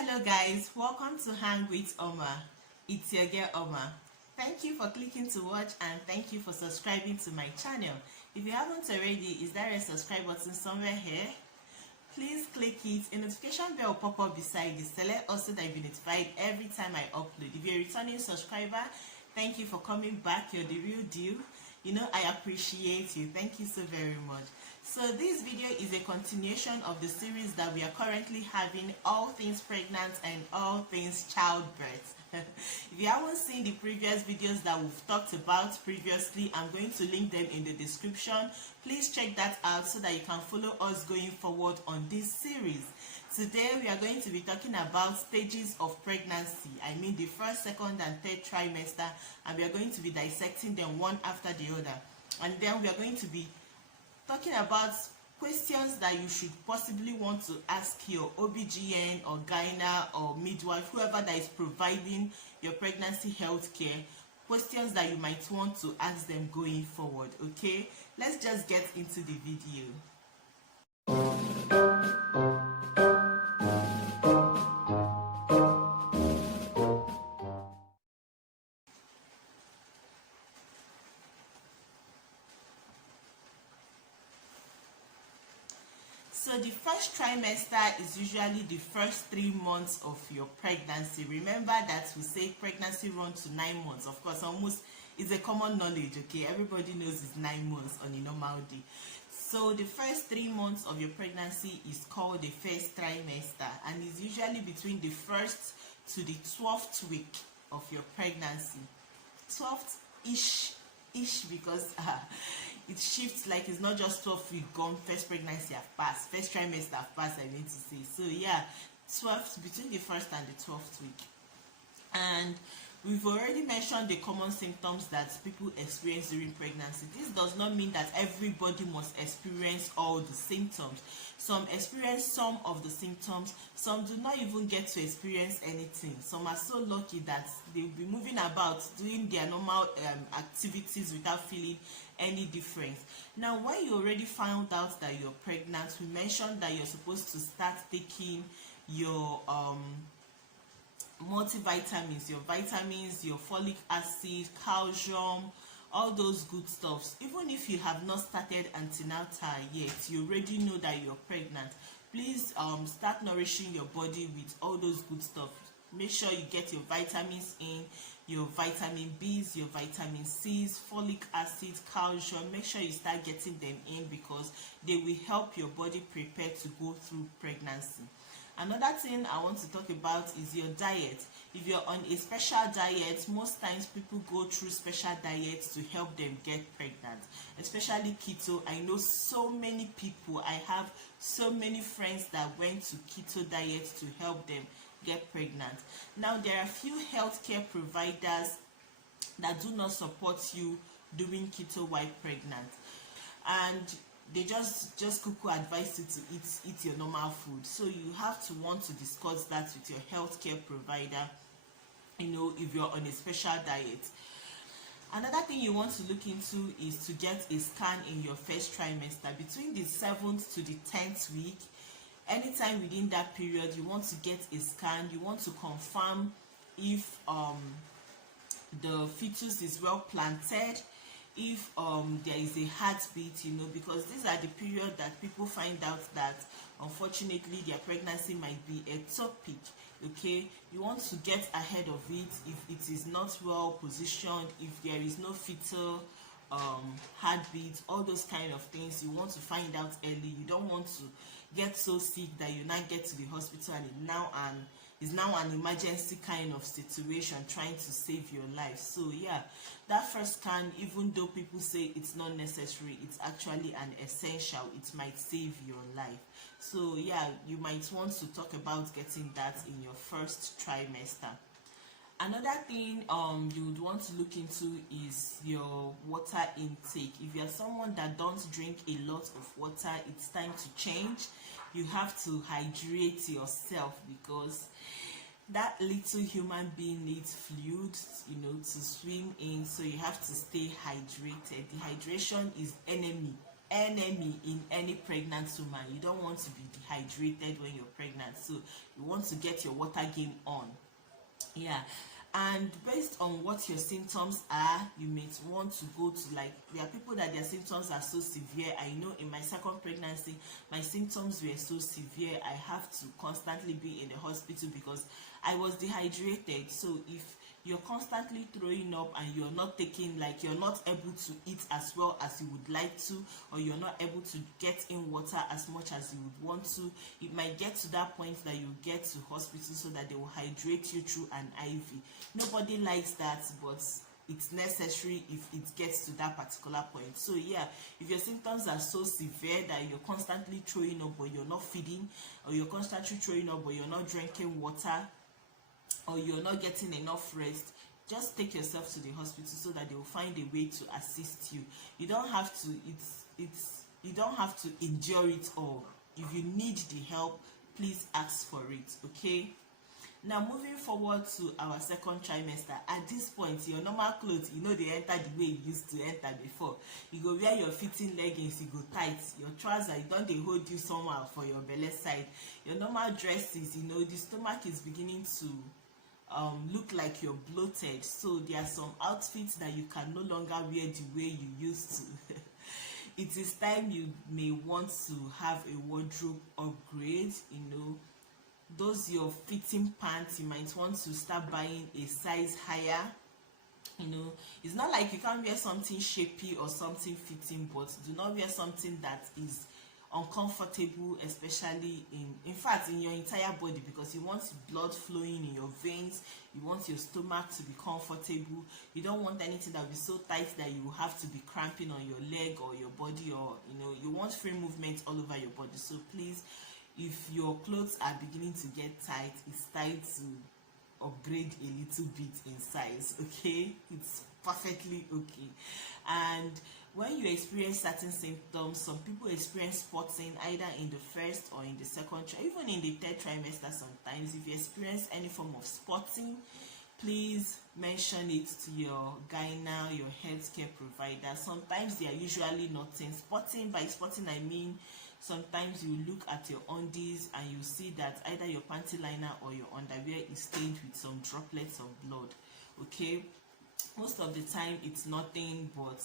Hello guys, welcome to Hang with Oma. It's your girl Oma. Thank you for clicking to watch and thank you for subscribing to my channel. If you haven't already, is there a subscribe button somewhere here? Please click it. A notification bell will pop up beside it. Select also that you'll be notified every time I upload. If you're a returning subscriber, thank you for coming back. You're the real deal. I appreciate you. Thank you so very much. So this video is a continuation of the series that we are currently having, all things pregnant and all things childbirth. If you haven't seen the previous videos that we've talked about previously, I'm going to link them in the description. Please check that out so that you can follow us going forward on this series. Today we are going to be talking about stages of pregnancy. I mean the first, second and third trimester, and we are going to be dissecting them one after the other. And then we are going to be talking about questions that you should possibly want to ask your OBGYN or gyna or midwife, whoever that is providing your pregnancy health care, questions that you might want to ask them going forward. Okay, let's just get into the video. So the first trimester is usually the first 3 months of your pregnancy. Remember that we say pregnancy runs to 9 months. Of course, almost is a common knowledge, okay? Everybody knows it's 9 months on a normal day. So the first 3 months of your pregnancy is called the first trimester, and is usually between the 1st to the 12th week of your pregnancy. 12th-ish because it shifts, like it's not just 12 weeks gone, first pregnancy have passed, first trimester have passed, I mean to say. So yeah, 12th, between the 1st and the 12th week. And we've already mentioned the common symptoms that people experience during pregnancy. This does not mean that everybody must experience all the symptoms. Some experience some of the symptoms, some do not even get to experience anything. Some are so lucky that they'll be moving about doing their normal activities without feeling any difference. Now, when you already found out that you're pregnant, we mentioned that you're supposed to start taking your multivitamins, your vitamins, your folic acid, calcium, all those good stuffs. Even if you have not started antenatal yet, you already know that you're pregnant. Please start nourishing your body with all those good stuff. Make sure you get your vitamins in, your vitamin B's, your vitamin C's, folic acid, calcium. Make sure you start getting them in because they will help your body prepare to go through pregnancy. Another thing I want to talk about is your diet. If you're on a special diet, most times people go through special diets to help them get pregnant, especially keto. I know so many people, I have so many friends that went to keto diets to help them get pregnant. Now, there are few healthcare providers that do not support you doing keto while pregnant, and they just cuckoo advise you to eat your normal food. So you have to want to discuss that with your healthcare provider, if you're on a special diet. Another thing you want to look into is to get a scan in your first trimester. Between the 7th to the 10th week, anytime within that period, you want to get a scan. You want to confirm if the fetus is well planted, if there is a heartbeat, because these are the period that people find out that unfortunately their pregnancy might be ectopic. Okay, you want to get ahead of it. If it is not well positioned, if there is no fetal heartbeat, all those kind of things, you want to find out early. You don't want to get so sick that you now get to the hospital and it's now an emergency kind of situation trying to save your life. So yeah, that first scan, even though people say it's not necessary, it's actually an essential. It might save your life. So yeah, you might want to talk about getting that in your first trimester. Another thing you would want to look into is your water intake. If you're someone that don't drink a lot of water, it's time to change. You have to hydrate yourself because that little human being needs fluid, to swim in. So you have to stay hydrated. Dehydration is enemy enemy in any pregnant woman. You don't want to be dehydrated when you're pregnant, so you want to get your water game on. Yeah. And based on what your symptoms are, you may want to go to, like, there are people that their symptoms are so severe. I know in my second pregnancy my symptoms were so severe, I have to constantly be in the hospital because I was dehydrated. So if you're constantly throwing up and you're not taking, like, you're not able to eat as well as you would like to, or you're not able to get in water as much as you would want to, it might get to that point that you get to hospital so that they will hydrate you through an IV. Nobody likes that, but it's necessary if it gets to that particular point. So yeah, if your symptoms are so severe that you're constantly throwing up but you're not feeding, or you're constantly throwing up but you're not drinking water, or you're not getting enough rest, just take yourself to the hospital so that they will find a way to assist you. You don't have to, you don't have to endure it all. If you need the help, please ask for it, okay? Now moving forward to our second trimester. At this point, your normal clothes, you know, they enter the way you used to enter before. You go wear your fitting leggings, you go tight. Your trousers, you don't they hold you somehow for your belly side. Your normal dresses, you know, the stomach is beginning to look like you're bloated. So there are some outfits that you can no longer wear the way you used to. It is time you may want to have a wardrobe upgrade. You know, those your fitting pants, you might want to start buying a size higher. You know, it's not like you can't wear something shapy or something fitting, but do not wear something that is uncomfortable, especially in fact in your entire body, because you want blood flowing in your veins, you want your stomach to be comfortable. You don't want anything that will be so tight that you will have to be cramping on your leg or your body, or you know, you want free movement all over your body. So please, if your clothes are beginning to get tight, it's time to upgrade a little bit in size, okay? It's perfectly okay. And when you experience certain symptoms, some people experience spotting either in the first or in the second, even in the third trimester sometimes. If you experience any form of spotting, please mention it to your gyna, your healthcare provider. Sometimes they are usually nothing. Spotting, by spotting I mean sometimes you look at your undies and you see that either your panty liner or your underwear is stained with some droplets of blood, okay? Most of the time it's nothing, but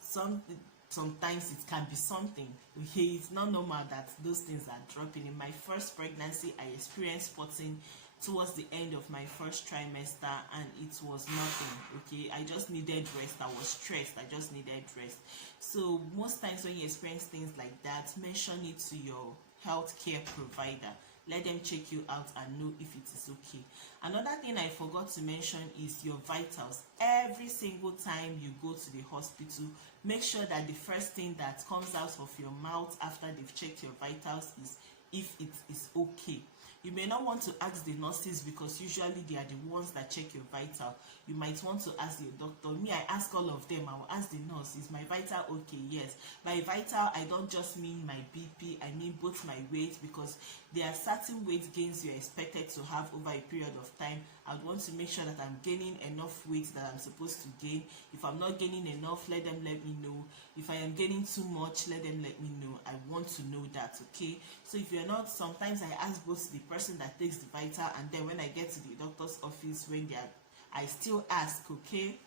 sometimes it can be something, okay? It's not normal that those things are dropping. In my first pregnancy, I experienced spotting towards the end of my first trimester, and it was nothing, okay? I just needed rest. I was stressed. I just needed rest. So most times when you experience things like that, mention it to your healthcare provider. Let them check you out and know if it is okay. Another thing I forgot to mention is your vitals. Every single time you go to the hospital, make sure that the first thing that comes out of your mouth after they've checked your vitals is if it is okay. You may not want to ask the nurses because usually they are the ones that check your vital. You might want to ask your doctor. Me, I ask all of them. I will ask the nurse, is my vital okay? Yes. By vital, I don't just mean my BP, I mean both my weight, because there are certain weight gains you're expected to have over a period of time. I would want to make sure that I'm gaining enough weight that I'm supposed to gain. If I'm not gaining enough, let them let me know. If I am gaining too much, let them let me know. I want to know that, okay? So if you're not, sometimes I ask both the person that takes the vital, and then when I get to the doctor's office, when they are, I still ask, okay?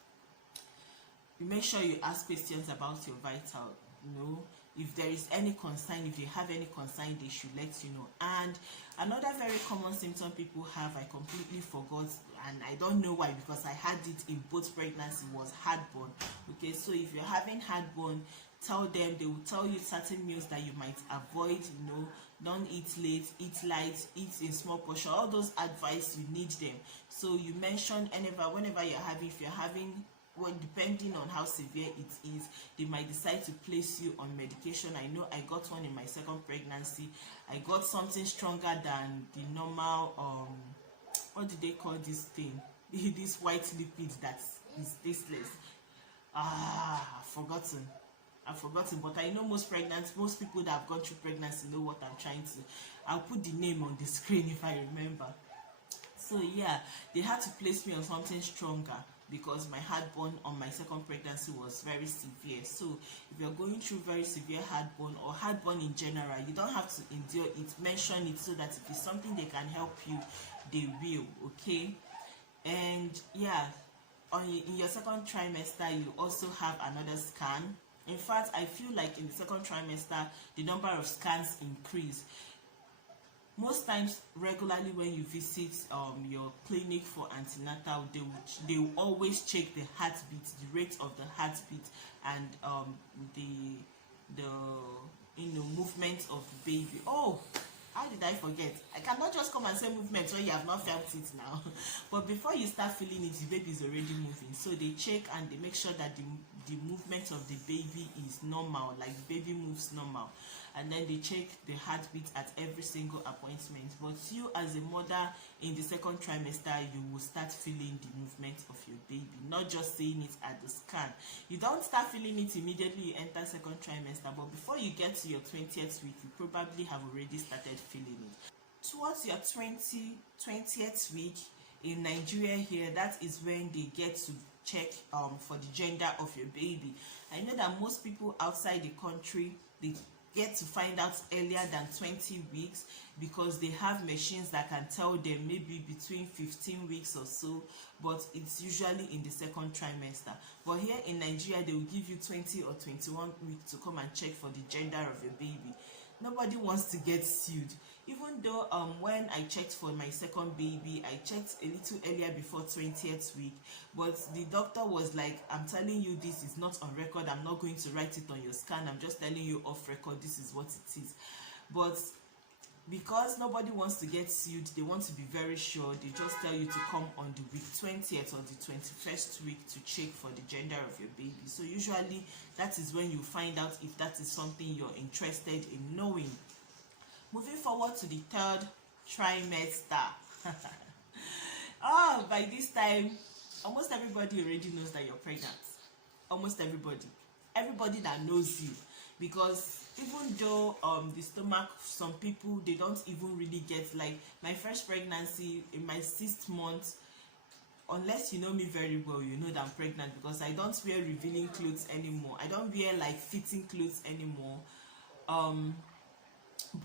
You make sure you ask questions about your vital, you know. If there is any concern, if you have any concern, they should let you know. And another very common symptom people have, I completely forgot, and I don't know why, because I had it in both pregnancy, was heartburn. Okay, so if you're having heartburn, tell them, they will tell you certain meals that you might avoid. You know, don't eat late, eat light, eat in small portion. All those advice, you need them. So you mention whenever you're having, if you're having, well, depending on how severe it is, they might decide to place you on medication. I know I got one in my second pregnancy. I got something stronger than the normal, what do they call this thing? This white lipid that is tasteless. I've forgotten, but I know most people that have gone through pregnancy know what I'm trying to. I'll put the name on the screen if I remember. So yeah, they had to place me on something stronger. because my heartburn on my second pregnancy was very severe. So if you're going through very severe heartburn or heartburn in general, you don't have to endure it. Mention it so that if it's something they can help you, they will. Okay. And yeah, in your second trimester, you also have another scan. In fact, I feel like in the second trimester the number of scans increase. Most times, regularly when you visit your clinic for antenatal, they will always check the heartbeat, the rate of the heartbeat, and the movement of the baby. Oh, how did I forget? I cannot just come and say movement when you have not felt it now. But before you start feeling it, the baby is already moving. So they check and they make sure that the movement of the baby is normal, like the baby moves normal. And then they check the heartbeat at every single appointment. But you as a mother in the second trimester, you will start feeling the movement of your baby, not just seeing it at the scan. You don't start feeling it immediately you enter second trimester, but before you get to your 20th week, you probably have already started feeling it. Towards your 20th week in Nigeria here, that is when they get to check for the gender of your baby. I know that most people outside the country, they get to find out earlier than 20 weeks because they have machines that can tell them maybe between 15 weeks or so, but it's usually in the second trimester. But here in Nigeria, they will give you 20 or 21 weeks to come and check for the gender of your baby. Nobody wants to get sued. Even though when I checked for my second baby, I checked a little earlier before 20th week, but the doctor was like, I'm telling you this is not on record, I'm not going to write it on your scan, I'm just telling you off record, this is what it is. But because nobody wants to get sued, they want to be very sure, they just tell you to come on the week 20th or the 21st week to check for the gender of your baby. So usually that is when you find out if that is something you're interested in knowing. Moving forward to the third trimester. Oh, by this time, almost everybody already knows that you're pregnant. Almost everybody. Everybody that knows you. Because even though the stomach, some people, they don't even really get, like my first pregnancy, in my 6th month, unless you know me very well, you know that I'm pregnant because I don't wear revealing clothes anymore. I don't wear like fitting clothes anymore.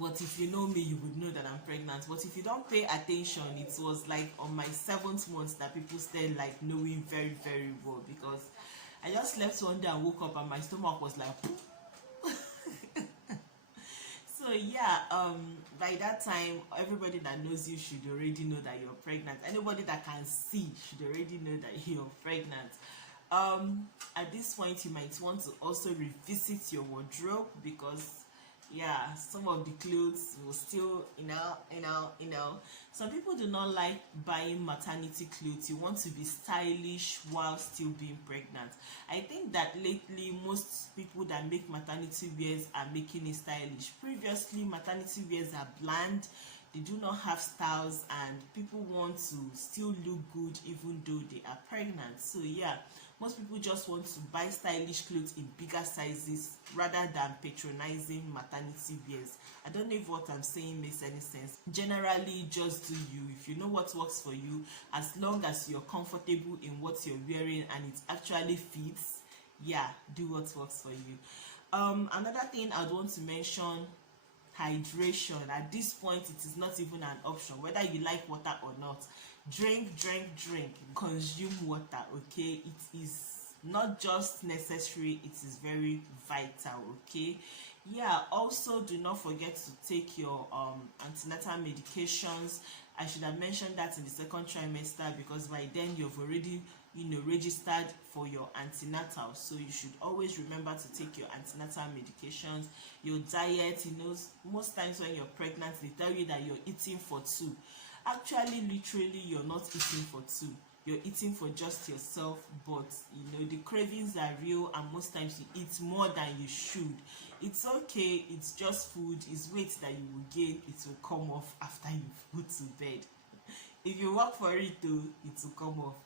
But if you know me, you would know that I'm pregnant. But if you don't pay attention, it was like on my 7th month that people started like knowing very, very well, because I just slept one day and woke up and my stomach was like so yeah, by that time, everybody that knows you should already know that you're pregnant. Anybody that can see should already know that you're pregnant. At this point, you might want to also revisit your wardrobe, because yeah, some of the clothes will still, some people do not like buying maternity clothes. You want to be stylish while still being pregnant. I think that lately most people that make maternity wears are making it stylish. Previously, maternity wears are bland, they do not have styles, and people want to still look good even though they are pregnant. So yeah, most people just want to buy stylish clothes in bigger sizes rather than patronizing maternity wears. I don't know if what I'm saying makes any sense. Generally, just do you. If you know what works for you, as long as you're comfortable in what you're wearing and it actually fits, yeah, do what works for you. Another thing I'd want to mention, hydration. At this point, it is not even an option whether you like water or not. Drink, consume water. Okay, it is not just necessary, it is very vital. Okay, yeah, also do not forget to take your antenatal medications. I should have mentioned that in the second trimester, because by then you've already registered for your antenatal. So you should always remember to take your antenatal medications. Your diet, most times when you're pregnant, they tell you that you're eating for two. Actually, literally, you're not eating for two. You're eating for just yourself, but the cravings are real, and most times you eat more than you should. It's okay, it's just food. It's weight that you will gain, it will come off after you go to bed. If you work for it though, it will come off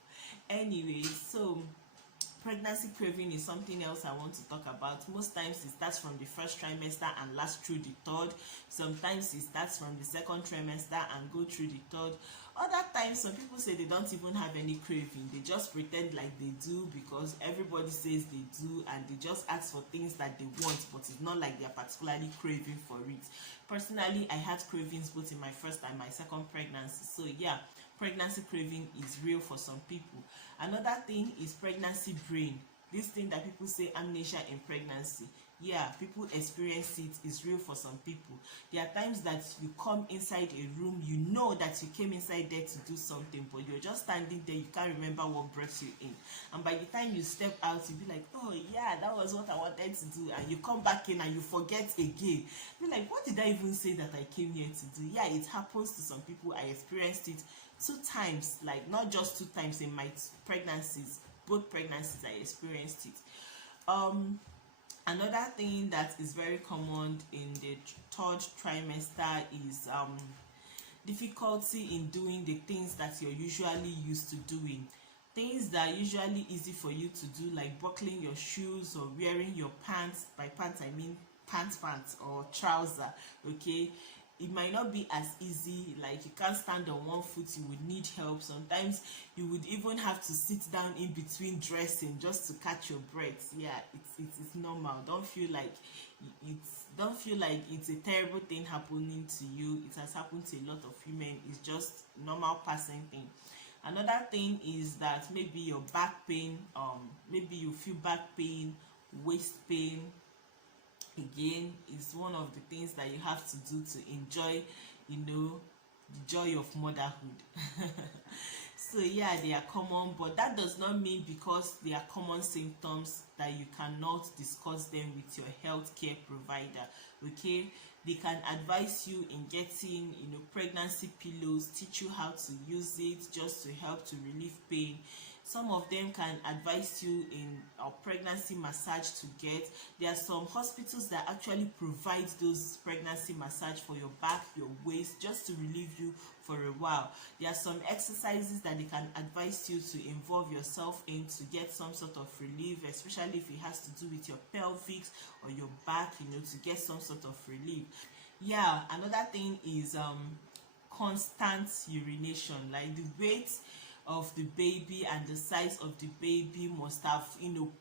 anyway. So Pregnancy craving is something else I want to talk about. Most times it starts from the first trimester and lasts through the third. Sometimes it starts from the second trimester and go through the third. Other times some people say they don't even have any craving, they just pretend like they do because everybody says they do, and they just ask for things that they want, but it's not like they're particularly craving for it. Personally, I had cravings both in my first and my second pregnancy, so yeah, pregnancy craving is real for some people. Another thing is pregnancy brain. This thing that people say amnesia in pregnancy, yeah, people experience it. Is real for some people. There are times that you come inside a room, you know that you came inside there to do something, but you're just standing there, you can't remember what brought you in, and by the time you step out, you'll be like, oh yeah, that was what I wanted to do, and you come back in and you forget again. You're like, what did I even say that I came here to do? Yeah, it happens to some people. I experienced it 2 times, like not just 2 times in my pregnancies, both pregnancies I experienced it. Another thing that is very common in the third trimester is difficulty in doing the things that you're usually used to doing. Things that are usually easy for you to do, like buckling your shoes or wearing your pants. By pants I mean pants or trouser. Okay, it might not be as easy. Like, you can't stand on one foot, you would need help. Sometimes you would even have to sit down in between dressing just to catch your breath. Yeah, it's normal. Don't feel like it's a terrible thing happening to you. It has happened to a lot of women. It's just normal passing thing. Another thing is that maybe your back pain, maybe you feel back pain, waist pain. Again, is one of the things that you have to do to enjoy, the joy of motherhood. So yeah, they are common, but that does not mean because they are common symptoms that you cannot discuss them with your healthcare provider. Okay, they can advise you in getting pregnancy pillows, teach you how to use it just to help to relieve pain. Some of them can advise you in a pregnancy massage to get. There are some hospitals that actually provide those pregnancy massage for your back, your waist, just to relieve you for a while. There are some exercises that they can advise you to involve yourself in to get some sort of relief, especially if it has to do with your pelvic or your back, to get some sort of relief. Yeah, another thing is constant urination. Like, the weight of the baby and the size of the baby must have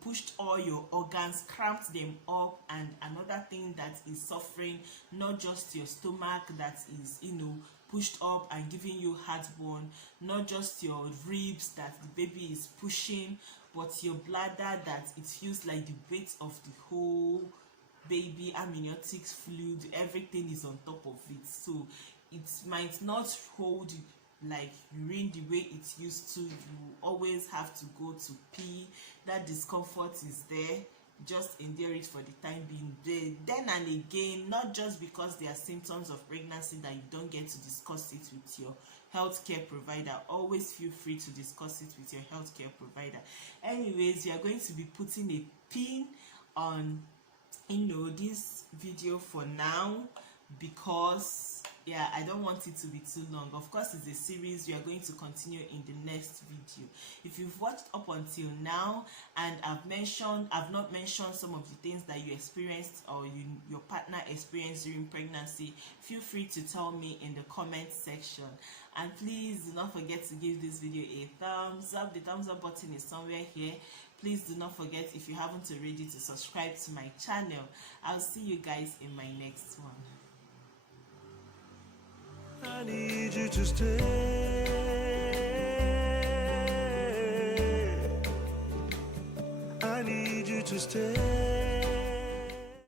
pushed all your organs, cramped them up. And another thing that is suffering, not just your stomach that is pushed up and giving you heartburn, not just your ribs that the baby is pushing, but your bladder that it feels like the weight of the whole baby, amniotic fluid, everything is on top of it. So it might not hold like urine the way it used to. You always have to go to pee. That discomfort is there. Just endure it for the time being. Then and again, not just because there are symptoms of pregnancy that you don't get to discuss it with your healthcare provider. Always feel free to discuss it with your healthcare provider. Anyways, we are going to be putting a pin on this video for now, because I don't want it to be too long. Of course, it's a series. We are going to continue in the next video. If you've watched up until now and I've not mentioned some of the things that you experienced or your partner experienced during pregnancy, feel free to tell me in the comment section. And please do not forget to give this video a thumbs up. The thumbs up button is somewhere here. Please do not forget, if you haven't already, to subscribe to my channel. I'll see you guys in my next one. I need you to stay. I need you to stay.